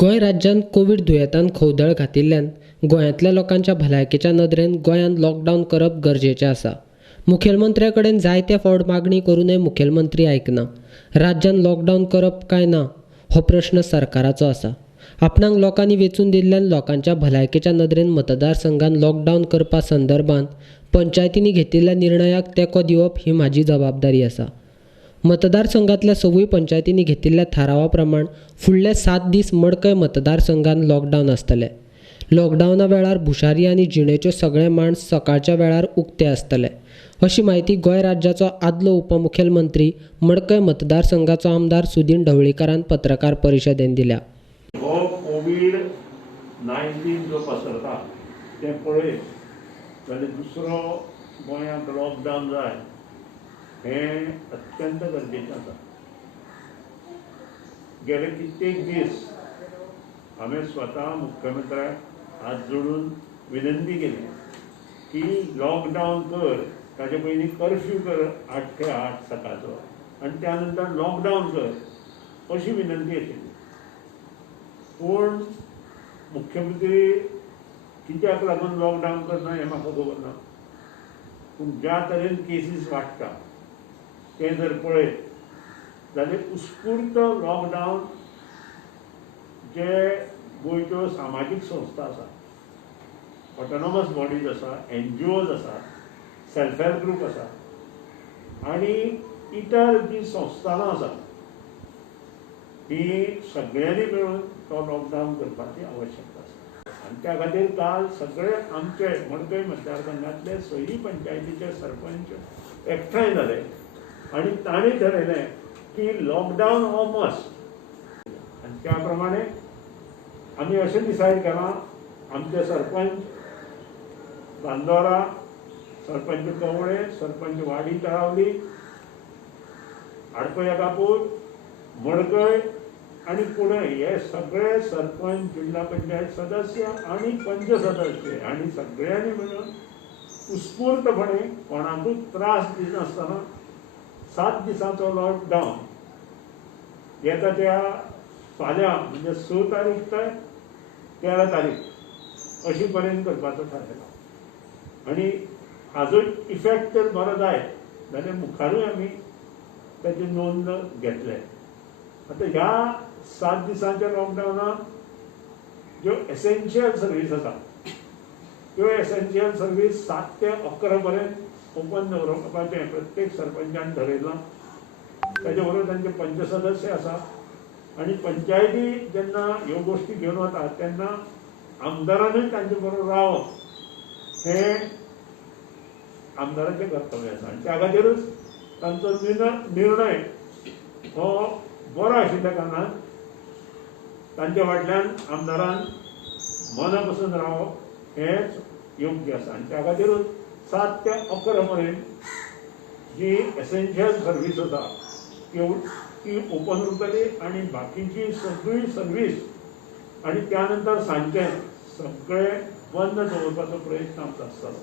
गोंय राज्यांत कोविड दुयेंतान खवदळ घातिल्ल्यान गोंयांतल्या लोकांच्या भलायकेच्या नदरेन गोंयांत लॉकडावन करप गरजेचें आसा. मुखेलमंत्र्या कडेन जायते फावट मागणी करूनय मुखेलमंत्री आयकना. राज्यांत लॉकडावन करप काय ना हो प्रस्न सरकाराचो आसा. आपणाक लोकांनी वेंचून दिल्ल्यान लोकांच्या भलायकेच्या नदरेन मतदारसंघांत लॉकडावन करपा संदर्भांत पंचायतींनी घेतिल्ल्या निर्णयाक तेंको दिवप ही म्हाजी जबाबदारी आसा. मतदारसंघांतल्या सगळ्या पंचायतींनी घेतिल्ल्या थारावा प्रमाण फुडले 7 दीस मडकय मतदारसंघांत लॉकडावन आसतलें. लॉकडावना वेळार भुशारी आनी जिणेच्यो सगळे मांड सकाळच्या वेळार उक्ते आसतले, अशी माहिती गोंय राज्याचो आदलो उपमुखेलमंत्री मडकय मतदारसंघाचो आमदार सुदीन ढवळीकारान पत्रकार परिशदेंत दिल्या. हो कोविड-19 जो पसरता तें पळयत जाल्यार दुसरो गोंयांत लॉकडावन जाय हें अत्यंत गरजेचें आसा. गेले कित्येक दीस हांवें स्वता मुख्यमंत्र्याक हात जोडून विनंती केली की लॉकडावन कर, ताचे पयलीं कर्फ्यू कर 8 ते 8 सकाळचो आनी त्या नंतर लॉकडावन कर अशी विनंती आशिल्ली. पूण मुख्यमंत्री कित्याक लागून लॉकडावन करना हें म्हाका खबर ना. पूण ज्या तरेन केसीस वाडटा तें जर पळयत जाल्यार उत्स्फूर्त लॉकडावन जे गोंयच्यो सामाजीक संस्था आसा, ऑटोनॉमस बॉडीज आसा, NGOज आसा, सेल्फ हेल्प ग्रूप आसा आनी इतर जी संस्थानां आसा ही सगळ्यांनी मेळून तो लॉकडावन करपाची आवश्यकता आसा. आनी त्या खातीर काल सगळे आमचे मडकय मतदारसंघांतले 6 पंचायतीचे सरपंच एकठांय जाले आनी तांणी ठरयलें की लॉकडावन हो मस्ट. आनी त्या प्रमाणे आमी अशें डिसायड केलां, आमचे सरपंच बांदोरा, सरपंच कवळे, सरपंच वाडी तळावली, आडपया कापूर, मडकय आनी कुणय हे सगळे सरपंच, जिल्हा पंचायत सदस्य आनी पंच सदस्य आनी सगळ्यांनी मेळून उत्स्फूर्तपणे कोणाकूच त्रास दिनासतना 7 दिसांचो लॉकडावन येता त्या फाल्यां म्हणजे 6 तारीख ते 13 तारीख अशी पर्यंत करपाचो थारयला. आनी हाजो इफेक्ट जर बरो जायत जाल्यार मुखारूय आमी ताची नोंद घेतले. आतां ह्या 7 दिसांच्या लॉकडावनाक ज्यो एसेन्शियल सर्वीस आसा त्यो एसेन्शियल सर्वीस 7 ते 11 पर्यंत ओपन दवरपाचें प्रत्येक सरपंचान ठरयलां. ताचे बरोबर तांचे पंच सदस्य आसा आनी पंचायती जेन्ना ह्यो गोश्टी घेवन वतात तेन्ना आमदारानूय तांचे बरोबर रावप हें आमदाराचें कर्तव्य आसा. आनी त्या खातीरूच तांचो निर्णय हो बरो आशिल्ल्या कारणान तांच्या फाटल्यान आमदारान मना पसून रावप हेंच योग्य आसा. आनी त्या खातीरूच 7 ते 11 पर्यंत जी एसेन्शियल सर्वीस आसा ती ओपन उरतली आनी बाकीची सगळी सर्वीस आनी त्या नंतर सांजचें सगळें बंद दवरपाचो प्रयत्न आमचो आसतलो.